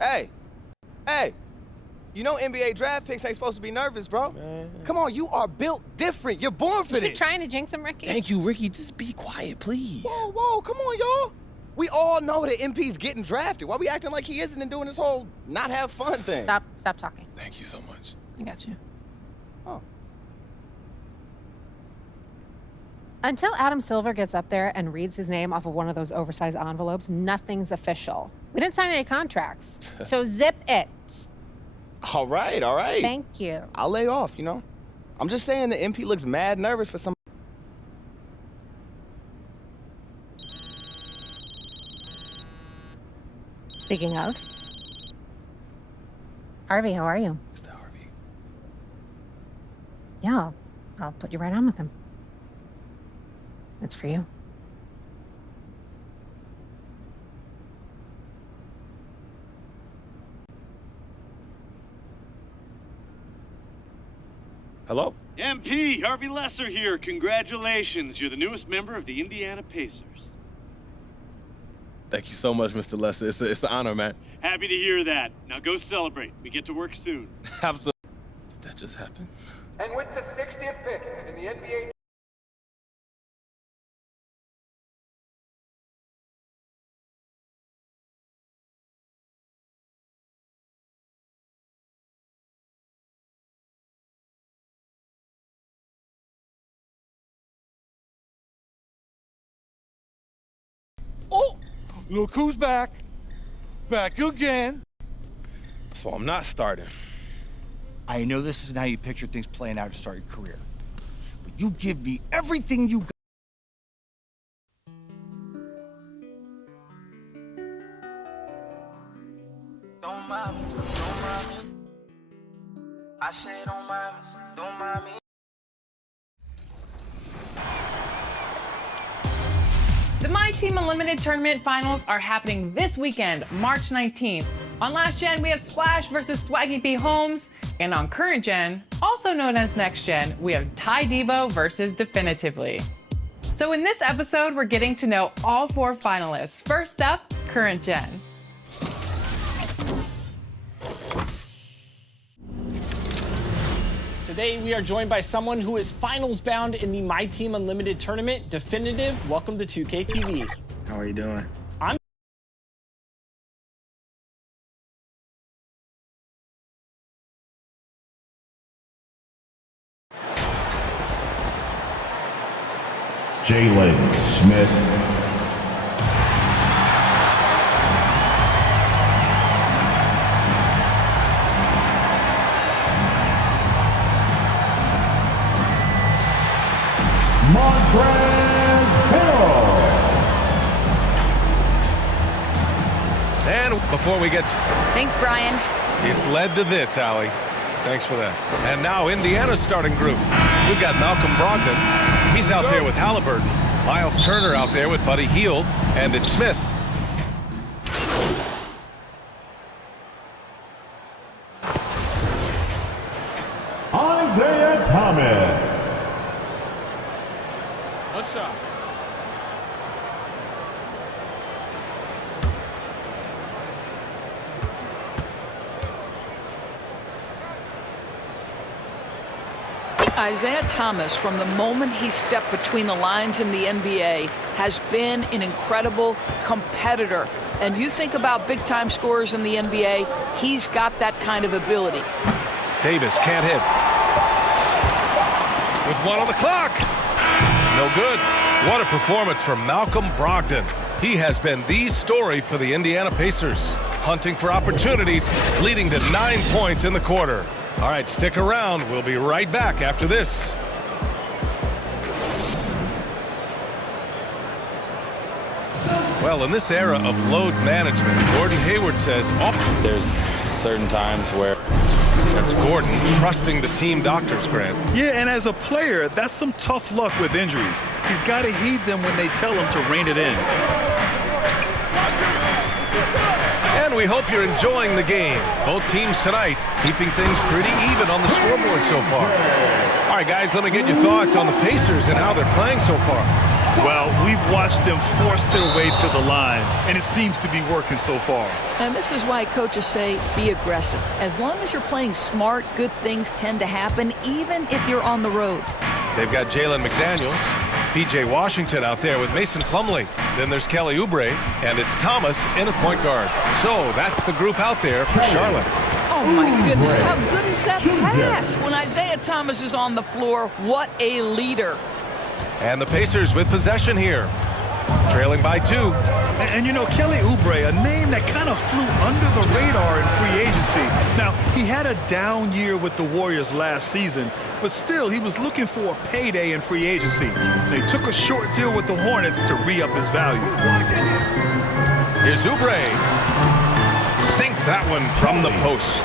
Hey, hey, you know NBA draft picks ain't supposed to be nervous, bro. Man. Come on, you are built different. You're born for this. You trying to jinx him, Ricky? Thank you, Ricky. Just be quiet, please. Whoa, come on, y'all. We all know that MP's getting drafted. Why we acting like he isn't and doing this whole not have fun thing? Stop talking. Thank you so much. I got you. Oh. Until Adam Silver gets up there and reads his name off of one of those oversized envelopes, nothing's official. We didn't sign any contracts. So zip it. All right. Thank you. I'll lay off, you know. I'm just saying the MP looks mad nervous for some. Speaking of, Harvey, how are you? Is that Harvey? Yeah, I'll put you right on with him. It's for you. Hello? MP, Harvey Lesser here. Congratulations. You're the newest member of the Indiana Pacers. Thank you so much, Mr. Lesser. It's an honor, man. Happy to hear that. Now go celebrate. We get to work soon. Did that just happen? And with the 60th pick in the NBA. Oh, look who's back. Back again. So I'm not starting. I know this isn't how you picture things playing out to start your career. But you give me everything you got. Don't mind me, don't mind me. I say don't mind me. The My Team Unlimited Tournament Finals are happening this weekend, March 19th. On Last Gen, we have Splash versus Swaggy P. Holmes. And on Current Gen, also known as Next Gen, we have Ty Debo versus Definitively. So in this episode, we're getting to know all 4 finalists. First up, Current Gen. Today, we are joined by someone who is finals bound in the My Team Unlimited tournament. Definitive, welcome to 2K TV. How are you doing? I'm Jalen Smith. And before we get... Thanks, Brian. It's led to this, Allie. Thanks for that. And now Indiana's starting group. We've got Malcolm Brogdon. He's out there with Halliburton. Miles Turner out there with Buddy Hield. And it's Smith. Isaiah Thomas. What's up? Isaiah Thomas, from the moment he stepped between the lines in the NBA, has been an incredible competitor. And you think about big-time scorers in the NBA, he's got that kind of ability. Davis can't hit. With 1 on the clock. No good. What a performance from Malcolm Brogdon. He has been the story for the Indiana Pacers. Hunting for opportunities, leading to 9 points in the quarter. All right, stick around. We'll be right back after this. Well, in this era of load management, Gordon Hayward says, oh, there's certain times where... That's Gordon trusting the team doctors, Grant. Yeah, and as a player, that's some tough luck with injuries. He's got to heed them when they tell him to rein it in. And we hope you're enjoying the game. Both teams tonight keeping things pretty even on the scoreboard so far. All right, guys, let me get your thoughts on the Pacers and how they're playing so far. Well, we've watched them force their way to the line, and it seems to be working so far. And this is why coaches say be aggressive. As long as you're playing smart, good things tend to happen, even if you're on the road. They've got Jalen McDaniels, P.J. Washington out there with Mason Plumlee. Then there's Kelly Oubre, and it's Thomas in a point guard. So that's the group out there for Charlotte. Oh, my goodness. How good is that pass? When Isaiah Thomas is on the floor, what a leader. And the Pacers with possession here, trailing by 2. And you know, Kelly Oubre, a name that kind of flew under the radar in free agency. Now, he had a down year with the Warriors last season, but still, he was looking for a payday in free agency. They took a short deal with the Hornets to re-up his value. Here's Oubre. Sinks that one from the post.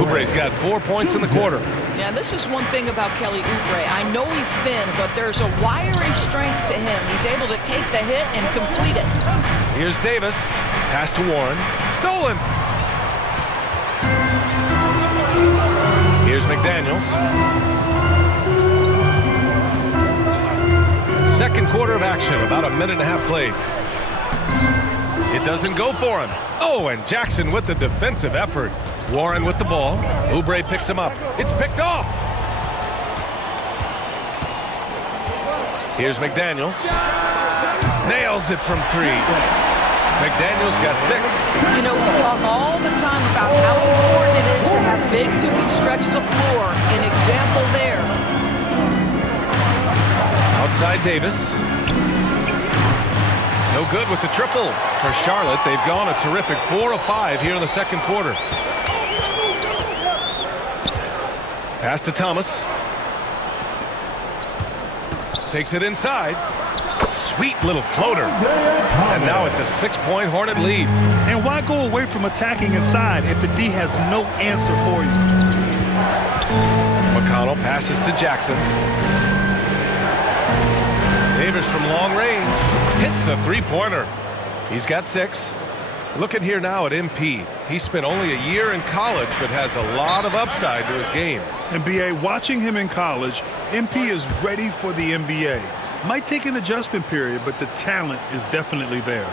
Oubre's got 4 points in the quarter. Yeah, this is one thing about Kelly Oubre. I know he's thin, but there's a wiry strength to him. He's able to take the hit and complete it. Here's Davis. Pass to Warren. Stolen. Here's McDaniels. Second quarter of action, about a minute and a half played. It doesn't go for him. Oh, and Jackson with the defensive effort. Warren with the ball. Oubre picks him up. It's picked off. Here's McDaniels. Nails it from 3. McDaniels got 6. You know, we talk all the time about how important it is to have bigs who can stretch the floor. An example there. Outside Davis. No good with the triple for Charlotte. They've gone a terrific 4 of 5 here in the second quarter. Pass to Thomas. Takes it inside. Sweet little floater. And now it's a 6-point Hornet lead. And why go away from attacking inside if the D has no answer for you? McConnell passes to Jackson. Davis from long range hits a 3-pointer. He's got 6. Looking here now at MP. He spent only a year in college, but has a lot of upside to his game. NBA, watching him in college, MP is ready for the NBA. Might take an adjustment period, but the talent is definitely there.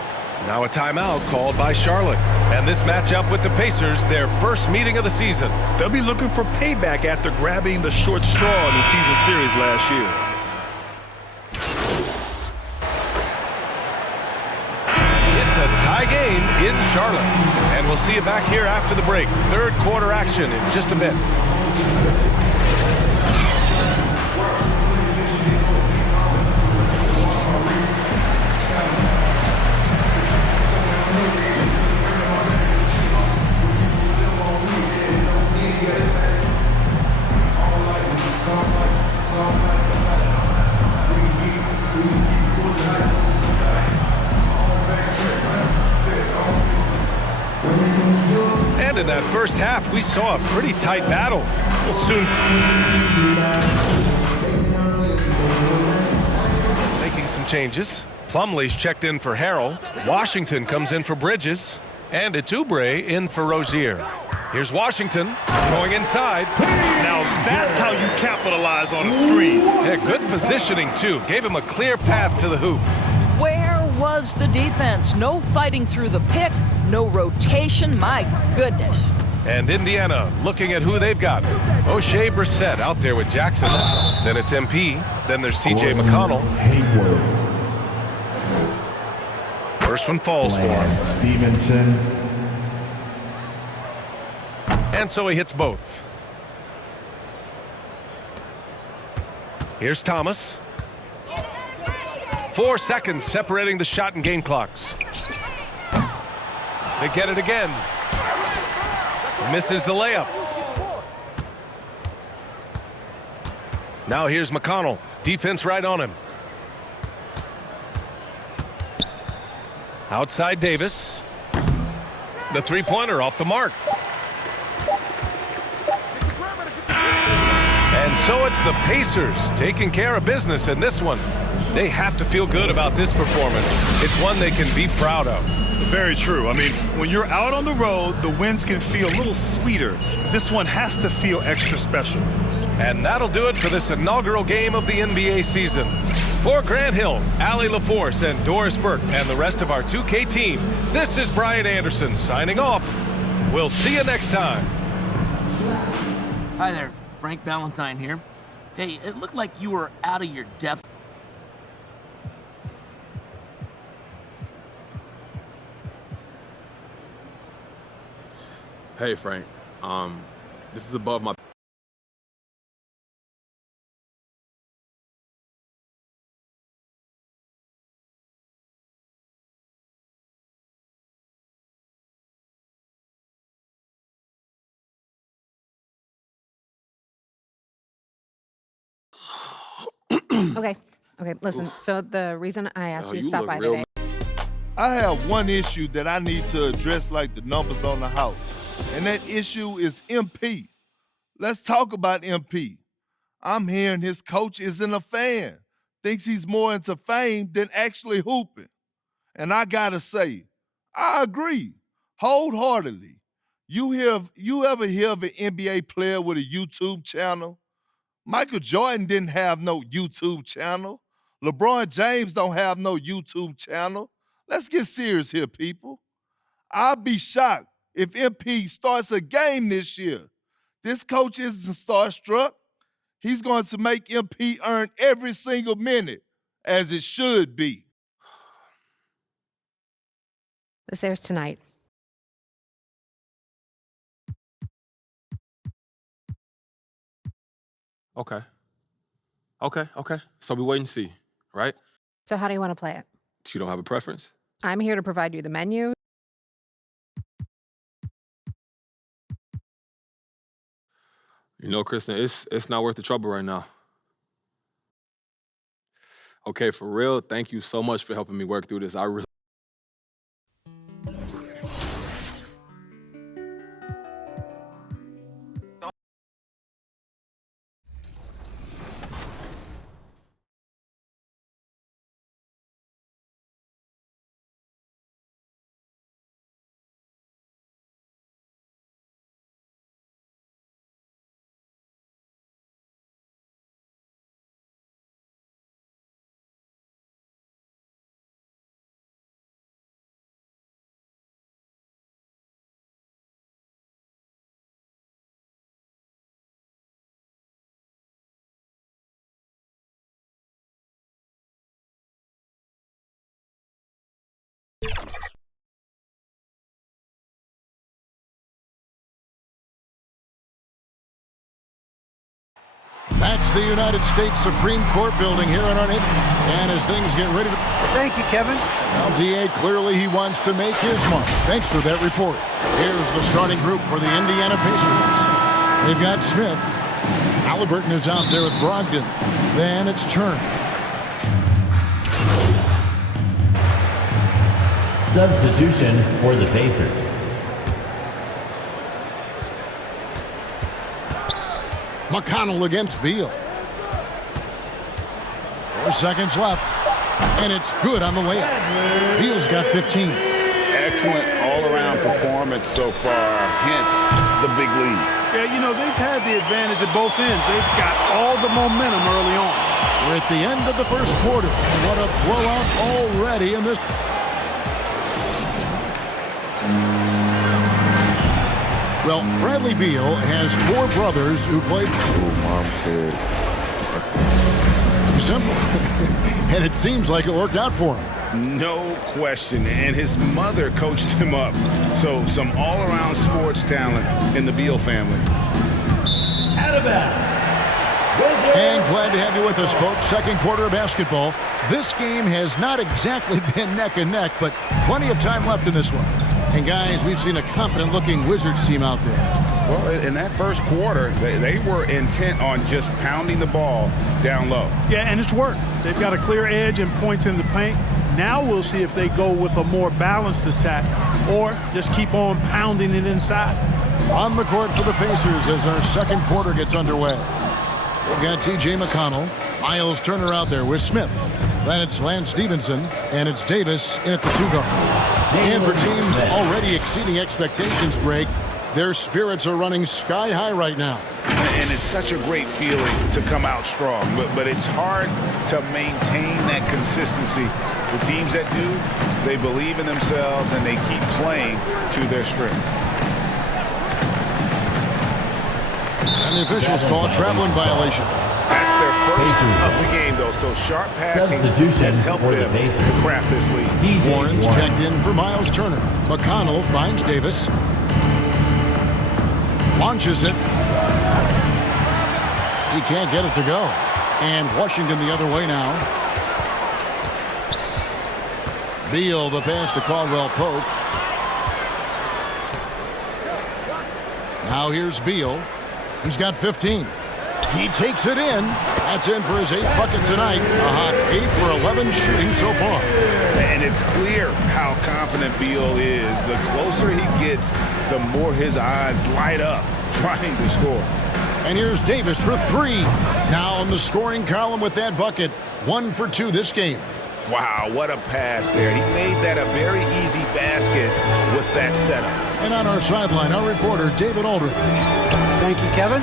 Now a timeout called by Charlotte. And this matchup with the Pacers, their first meeting of the season. They'll be looking for payback after grabbing the short straw in the season series last year. Tie game in Charlotte. And we'll see you back here after the break. Third quarter action in just a bit. And in that first half, we saw a pretty tight battle. We'll soon making some changes. Plumlee's checked in for Harrell. Washington comes in for Bridges. And it's Oubre in for Rozier. Here's Washington going inside. Now that's how you capitalize on a screen. Yeah, good positioning, too. Gave him a clear path to the hoop. Where was the defense? No fighting through the pick, no rotation. My goodness. And Indiana looking at who they've got. O'Shea Brissett out there with Jackson. Then it's MP. Then there's T.J. McConnell. First one falls for him. Stevenson. And so he hits both. Here's Thomas. 4 seconds separating the shot and game clocks. They get it again. Misses the layup. Now here's McConnell. Defense right on him. Outside Davis. The three-pointer off the mark. And so it's the Pacers taking care of business in this one. They have to feel good about this performance. It's one they can be proud of. Very true. I mean, when you're out on the road, the wins can feel a little sweeter. This one has to feel extra special. And that'll do it for this inaugural game of the NBA season. For Grant Hill, Allie LaForce, and Doris Burke, and the rest of our 2K team, this is Brian Anderson signing off. We'll see you next time. Hi there, Frank Valentine here. Hey, it looked like you were out of your depth. Hey, Frank. This is above my... Okay, listen. So the reason I asked you to stop by real today. I have one issue that I need to address like the numbers on the house, and that issue is MP. Let's talk about MP. I'm hearing his coach isn't a fan, thinks he's more into fame than actually hooping. And I gotta say, I agree wholeheartedly. You ever hear of an NBA player with a YouTube channel? Michael Jordan didn't have no YouTube channel. LeBron James don't have no YouTube channel. Let's get serious here, people. I'll be shocked if MP starts a game this year. This coach isn't starstruck. He's going to make MP earn every single minute, as it should be. This airs tonight. Okay. So we wait and see, right? So how do you want to play it? You don't have a preference? I'm here to provide you the menu. You know, Kristen, it's not worth the trouble right now. Okay, for real, thank you so much for helping me work through this. That's the United States Supreme Court building here in our neighborhood. And as things get ready to... Thank you, Kevin. Now, DA, clearly he wants to make his mark. Thanks for that report. Here's the starting group for the Indiana Pacers. They've got Smith. Halliburton is out there with Brogdon. Then it's Turner. Substitution for the Pacers. McConnell against Beal. 4 seconds left. And it's good on the layup. Beal's got 15. Excellent all-around performance so far, hence the big lead. Yeah, you know, they've had the advantage at both ends. They've got all the momentum early on. We're at the end of the first quarter. What a blowout already in this. Well, Bradley Beal has 4 brothers who played. Oh, Mom said. Simple. And it seems like it worked out for him. No question. And his mother coached him up. So some all-around sports talent in the Beal family. And glad to have you with us, folks. Second quarter of basketball. This game has not exactly been neck and neck, but plenty of time left in this one. And guys, we've seen a confident-looking Wizards team out there. Well, in that first quarter, they were intent on just pounding the ball down low. Yeah, and it's worked. They've got a clear edge and points in the paint. Now we'll see if they go with a more balanced attack or just keep on pounding it inside. On the court for the Pacers as our second quarter gets underway. We've got T.J. McConnell, Miles Turner out there with Smith. Then it's Lance Stevenson, and it's Davis in at the 2 guard. And for teams already exceeding expectations, Greg, their spirits are running sky high right now. and it's such a great feeling to come out strong. But it's hard to maintain that consistency. The teams that do, they believe in themselves and they keep playing to their strength. And the officials call a traveling violation. That's their first of the game, though, so sharp passing has helped them to craft this lead. Warren's checked in for Miles Turner. McConnell finds Davis. Launches it. He can't get it to go. And Washington the other way now. Beal the pass to Caldwell Pope. Now here's Beal. He's got 15. He takes it in. That's in for his 8th bucket tonight. A hot 8 for 11 shooting so far. And it's clear how confident Beal is. The closer he gets, the more his eyes light up trying to score. And here's Davis for 3. Now on the scoring column with that bucket. 1 for 2 this game. Wow, what a pass there. He made that a very easy basket with that setup. And on our sideline, our reporter, David Aldridge. Thank you, Kevin.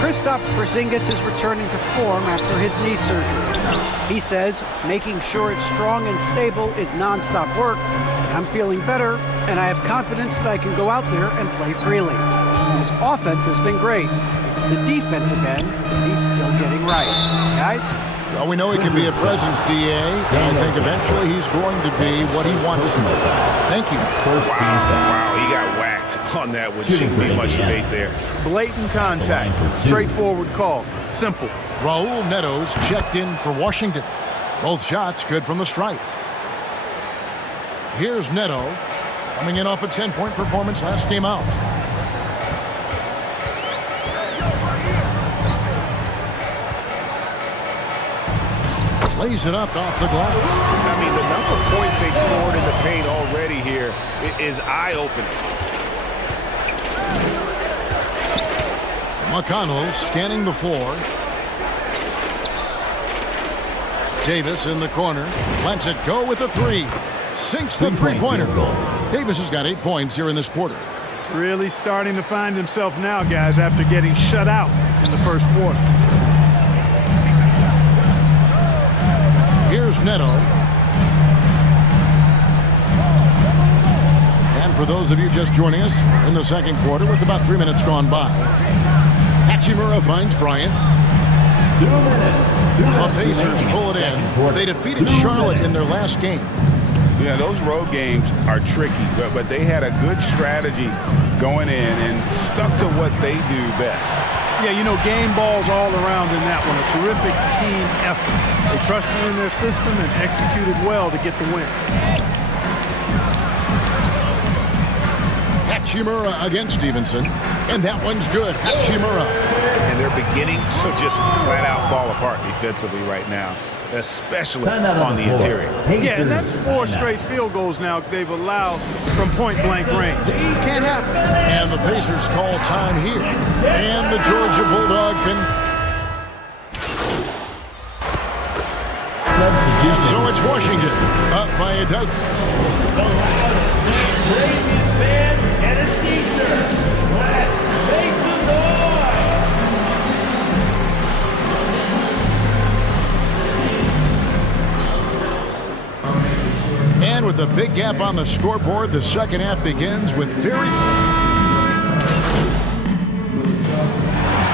Kristaps Porzingis is returning to form after his knee surgery. He says making sure it's strong and stable is nonstop work. I'm feeling better, and I have confidence that I can go out there and play freely. His offense has been great. It's the defensive end that he's still getting right. Guys? Well, we know he can be a presence, DA, and I think eventually he's going to be what he wants to be. Thank you. Wow, he got whacked on that one. Shouldn't be much debate there. Blatant contact. Straightforward call. Simple. Raul Neto's checked in for Washington. Both shots good from the stripe. Here's Neto coming in off a 10-point performance last game out. Lays it up off the glass. I mean, the number of points they've scored in the paint already here is eye-opening. McConnell scanning the floor. Davis in the corner. Lets it go with a 3. Sinks the three-pointer. Davis has got 8 points here in this quarter. Really starting to find himself now, guys, after getting shut out in the first quarter. Here's Neto. And for those of you just joining us in the second quarter with about 3 minutes gone by, Hachimura finds Bryant. 2 minutes. The Pacers pull it in. They defeated Charlotte in their last game. Yeah, those road games are tricky, but they had a good strategy going in and stuck to what they do best. Yeah, you know, game balls all around in that one. A terrific team effort. They trusted in their system and executed well to get the win. Hachimura against Stevenson, and that one's good. Hachimura. And they're beginning to just flat out fall apart defensively right now, especially on the interior. Yeah, and that's 4 straight field goals now they've allowed from point-blank range. Can't happen. And the Pacers call time here. And the Georgia Bulldog can... Substitution. So it's Washington up by a dozen. And with a big gap on the scoreboard, the second half begins with very...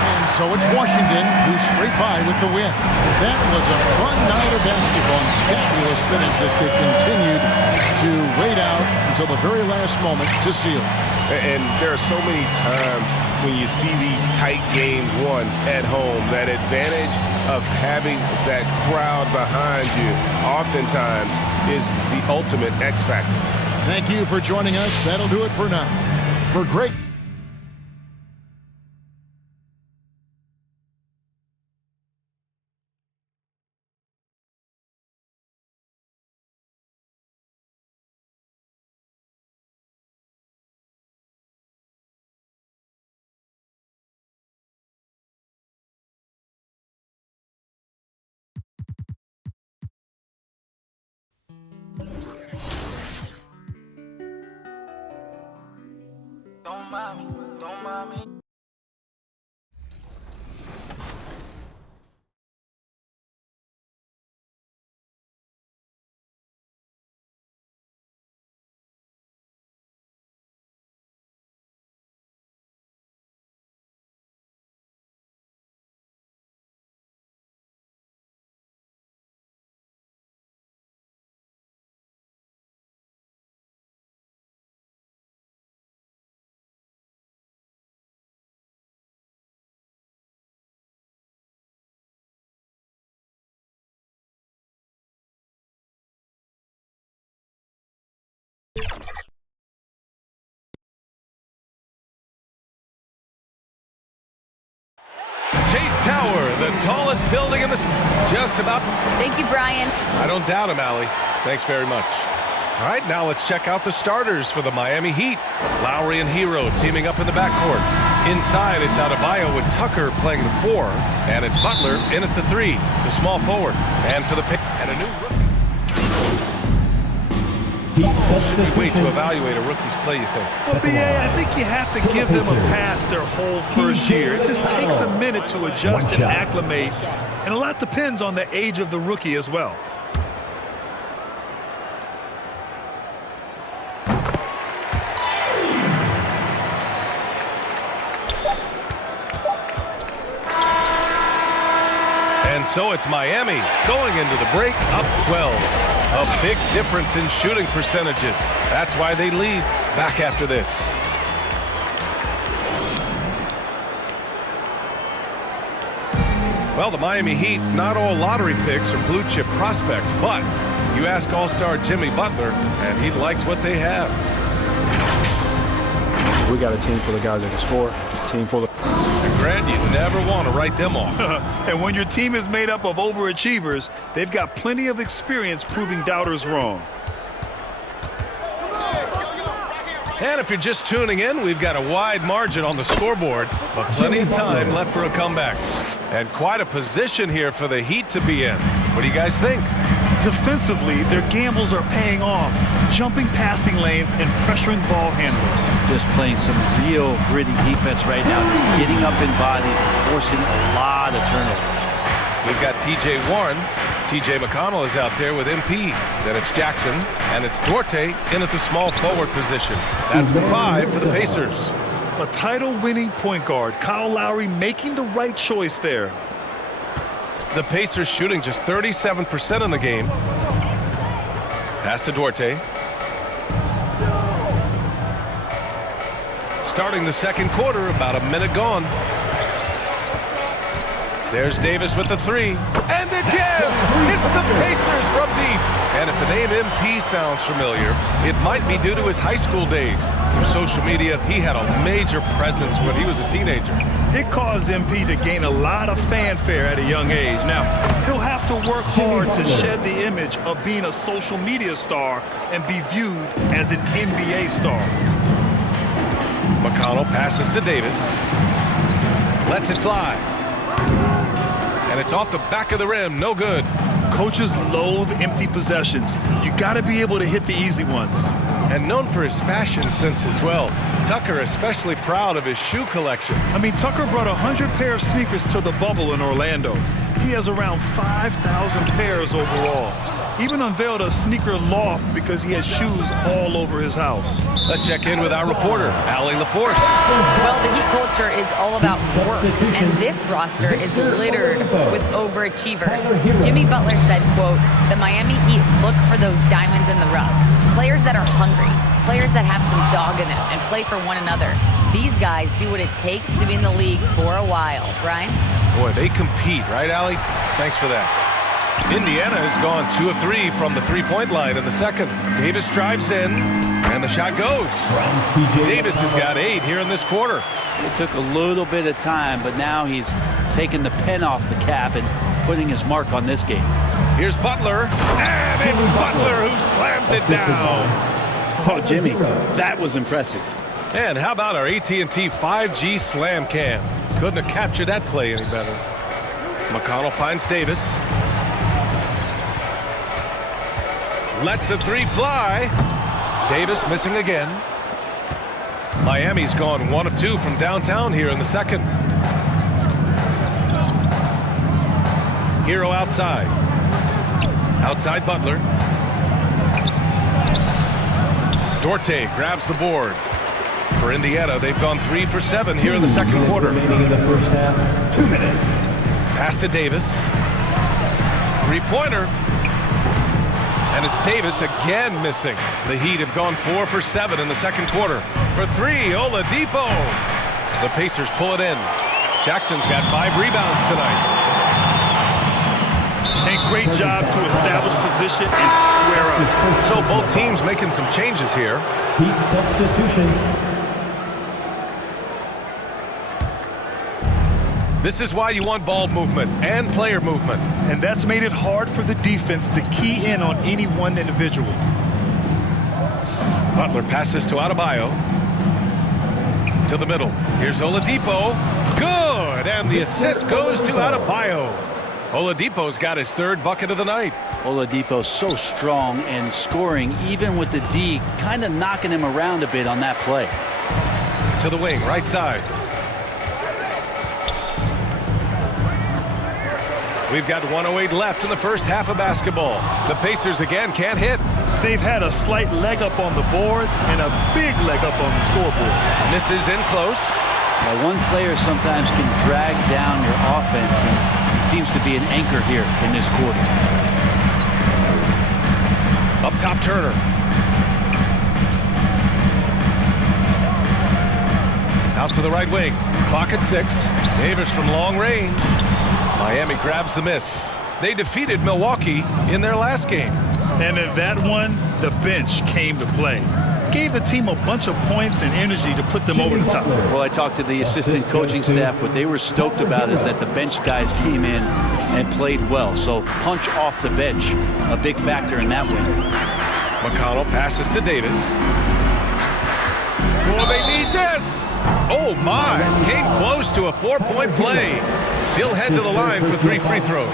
And so it's Washington who scraped by with the win. That was a fun night of basketball. Fabulous finish as they continued to wait out until the very last moment to seal. And there are so many times when you see these tight games won at home, that advantage of having that crowd behind you oftentimes is the ultimate X factor. Thank you for joining us. That'll do it for now. For great... Don't mind me, don't mind me. Chase Tower, the tallest building in the just about. Thank you, Brian. I don't doubt him, Allie. Thanks very much. All right, now let's check out the starters for the Miami Heat. Lowry and Hero teaming up in the backcourt. Inside, it's Adebayo with Tucker playing the 4, and it's Butler in at the 3, the small forward. And for the pick, and a new rookie. Way to evaluate a rookie's play, you think? Well, B.A., I think you have to give them a pass their whole first year. It just takes a minute to adjust and acclimate, and a lot depends on the age of the rookie as well. And so it's Miami going into the break up 12. A big difference in shooting percentages. That's why they lead back after this. Well, the Miami Heat, not all lottery picks or blue chip prospects, but you ask All-Star Jimmy Butler, and he likes what they have. We got a team full of guys that can score, a team full of... Grant, you never want to write them off. And when your team is made up of overachievers, they've got plenty of experience proving doubters wrong. And if you're just tuning in, we've got a wide margin on the scoreboard, but plenty of time left for a comeback. And quite a position here for the Heat to be in. What do you guys think? Defensively, their gambles are paying off, jumping passing lanes and pressuring ball handlers. Just playing some real gritty defense right now, just getting up in bodies and forcing a lot of turnovers. We've got TJ Warren. TJ McConnell is out there with MP. Then it's Jackson, and it's Duarte in at the small forward position. That's the 5 for the Pacers. A title-winning point guard, Kyle Lowry making the right choice there. The Pacers shooting just 37% in the game. Pass to Duarte. Starting the second quarter, about a minute gone. There's Davis with the 3. And again, it's the Pacers from deep. And if the name MP sounds familiar, it might be due to his high school days. Through social media, he had a major presence when he was a teenager. It caused MP to gain a lot of fanfare at a young age. Now, he'll have to work hard to shed the image of being a social media star and be viewed as an NBA star. McConnell passes to Davis. Lets it fly. And it's off the back of the rim. No good. Coaches loathe empty possessions. You got to be able to hit the easy ones. And known for his fashion sense as well. Tucker especially proud of his shoe collection. I mean, Tucker brought 100 pair of sneakers to the bubble in Orlando. He has around 5,000 pairs overall. Even unveiled a sneaker loft because he has shoes all over his house. Let's check in with our reporter, Allie LaForce. Well, the Heat culture is all about work, and this roster is littered with overachievers. Jimmy Butler said, quote, "The Miami Heat look for those diamonds in the rough. Players that are hungry, players that have some dog in them and play for one another. These guys do what it takes to be in the league for a while." Brian? Boy, they compete, right, Allie? Thanks for that. Indiana has gone 2 of 3 from the three-point line in the second. Davis drives in, and the shot goes. Davis has got 8 here in this quarter. It took a little bit of time, but now he's taking the pen off the cap and putting his mark on this game. Here's Butler, and it's Butler who slams it down. Oh, Jimmy, that was impressive. And how about our AT&T 5G Slam Cam? Couldn't have captured that play any better. McConnell finds Davis. Lets the 3 fly. Davis missing again. Miami's gone 1 of 2 from downtown here in the second. Hero outside. Outside Butler. Duarte grabs the board. For Indiana, they've gone 3 for 7 here in the second quarter. Remaining in the first half, 2 minutes. Pass to Davis. 3-pointer. And it's Davis again missing. The Heat have gone 4 for 7 in the second quarter. For 3, Oladipo. The Pacers pull it in. Jackson's got 5 rebounds tonight. And great job to establish position and square up. So both teams making some changes here. Heat substitution. This is why you want ball movement and player movement. And that's made it hard for the defense to key in on any one individual. Butler passes to Adebayo. To the middle. Here's Oladipo. Good! And the assist goes to Adebayo. Oladipo's got his third bucket of the night. Oladipo's so strong and scoring, even with the D, kind of knocking him around a bit on that play. To the wing, right side. We've got 1:08 left in the first half of basketball. The Pacers again can't hit. They've had a slight leg up on the boards and a big leg up on the scoreboard. Misses in close. Now, one player sometimes can drag down your offense, and he seems to be an anchor here in this quarter. Up top, Turner. Out to the right wing. Clock at 6. Davis from long range. Miami grabs the miss. They defeated Milwaukee in their last game. And in that one, the bench came to play. Gave the team a bunch of points and energy to put them over the top. Well, I talked to the assistant coaching staff. What they were stoked about is that the bench guys came in and played well. So punch off the bench, a big factor in that win. McConnell passes to Davis. Oh, they need this! Oh, my! Came close to a 4-point play. He'll head to the line for 3 free throws.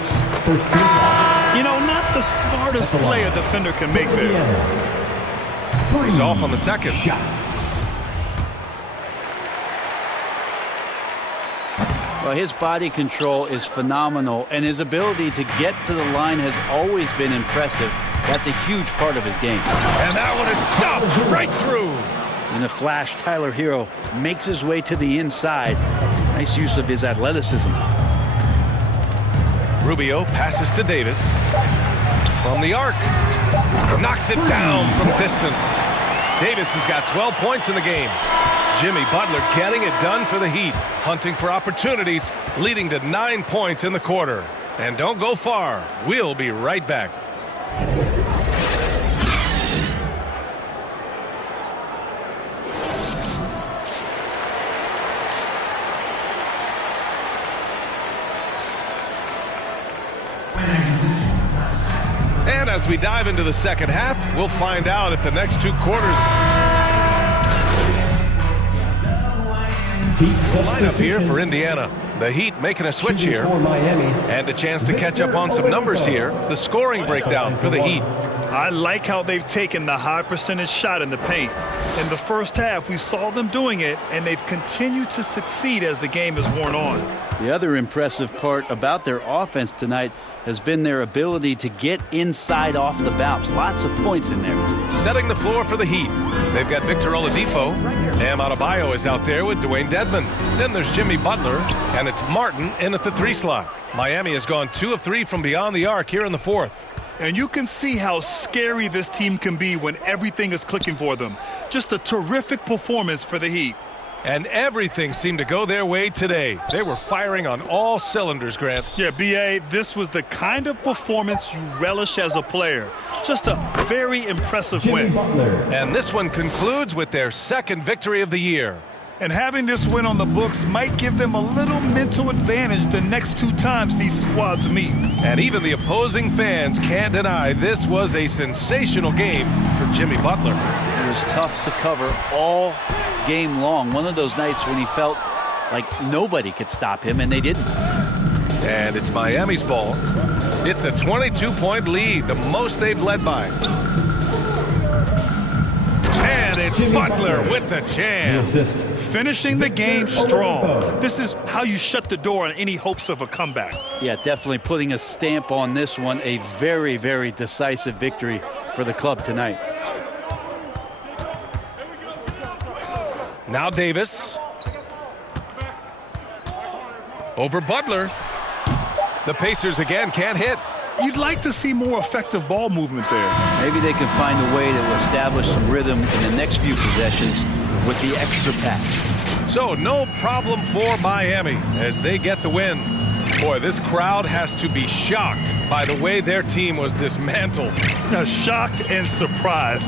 You know, not the smartest play a defender can make there. He's off on the second. Well, his body control is phenomenal, and his ability to get to the line has always been impressive. That's a huge part of his game. And that one is stuffed right through. In a flash, Tyler Hero makes his way to the inside. Nice use of his athleticism. Rubio passes to Davis. From the arc. Knocks it down from distance. Davis has got 12 points in the game. Jimmy Butler getting it done for the Heat. Hunting for opportunities, leading to 9 points in the quarter. And don't go far. We'll be right back. And as we dive into the second half, we'll find out if the next 2 quarters line up here for Indiana. The Heat making a switch here. And a chance to catch up on some numbers here. The scoring breakdown for the Heat. I like how they've taken the high percentage shot in the paint. In the first half, we saw them doing it, and they've continued to succeed as the game has worn on. The other impressive part about their offense tonight has been their ability to get inside off the bounce. Lots of points in there. Setting the floor for the Heat. They've got Victor Oladipo. Bam Adebayo is out there with Dwayne Dedmon. Then there's Jimmy Butler, and it's Martin in at the 3 slot. Miami has gone 2 of 3 from beyond the arc here in the 4th. And you can see how scary this team can be when everything is clicking for them. Just a terrific performance for the Heat. And everything seemed to go their way today. They were firing on all cylinders, Grant. Yeah, B.A., this was the kind of performance you relish as a player. Just a very impressive win. And this one concludes with their 2nd victory of the year. And having this win on the books might give them a little mental advantage the next 2 times these squads meet. And even the opposing fans can't deny this was a sensational game for Jimmy Butler. It was tough to cover all game long. One of those nights when he felt like nobody could stop him, and they didn't. And it's Miami's ball. It's a 22-point lead, the most they've led by. And it's Butler with the jam. Finishing the game strong. This is how you shut the door on any hopes of a comeback. Yeah, definitely putting a stamp on this one. A very, very decisive victory for the club tonight. Now Davis. Over Butler. The Pacers again can't hit. You'd like to see more effective ball movement there. Maybe they can find a way to establish some rhythm in the next few possessions with the extra pass. So no problem for Miami as they get the win. Boy, this crowd has to be shocked by the way their team was dismantled. Shocked and surprised.